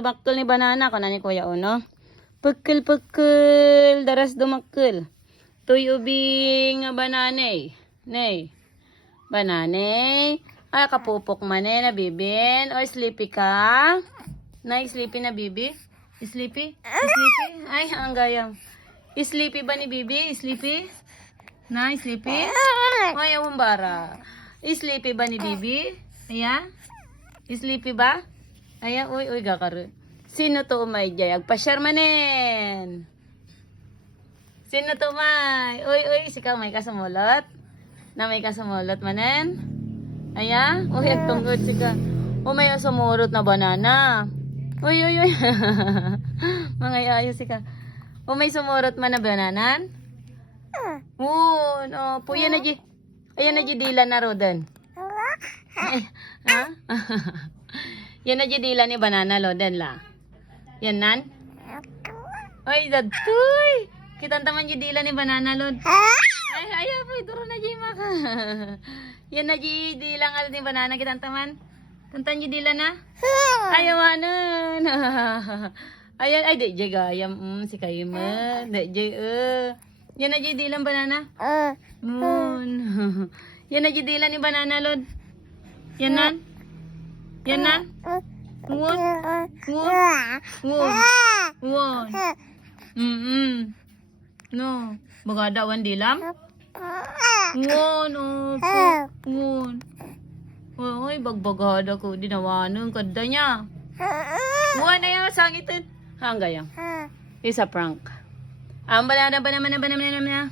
Baktul ni banana kana ni Kuya Uno. Pekel daras dumakkel. Tuy ubing nga bananay. Nay. Bananay. Ay kapupok man na bibin. O sleepy ka? Nay sleepy na bibi? Sleepy? Sleepy? Ay ang gayam. Sleepy ba ni bibi? Sleepy? Nay sleepy? Ay awambara. Sleepy ba ni bibi? Aya? Sleepy ba? Aya uy gakaro. Sino to umay jay? Agpasyar manen. Sino to may? Uy, sikaw may kasamulot? Na may kasamulot manen? Aya? Uy, agtunggod sika. O may sumurot na banana. Uy. Mga ayaw sika. O may sumurot man na bananan? No. Puya na di. Ayan na di dila na rodan. Ay, ha? Yan na di dila ni banana loden la. Yan nan? Ay, datoy! Kitang taman yung dila ni banana lod. Ay, ayaw po, duro na di maka. Yan na di dila nga ni banana kitang taman. Tantan yung dila na? Ayaw anon. Ayan, ay, di jay gayam. Si kayo man. Di jay, yan na di dila banana? Moon. Yan na di dila ni banana lod. Yan nan? Yan nan? Won. No. Bagada wan dilam? Won. Won. Oy, bagbagada ko dinawanong kada niya. Won na yung sangitin. Hanggayang. Isa prank. Amba na. Amba na.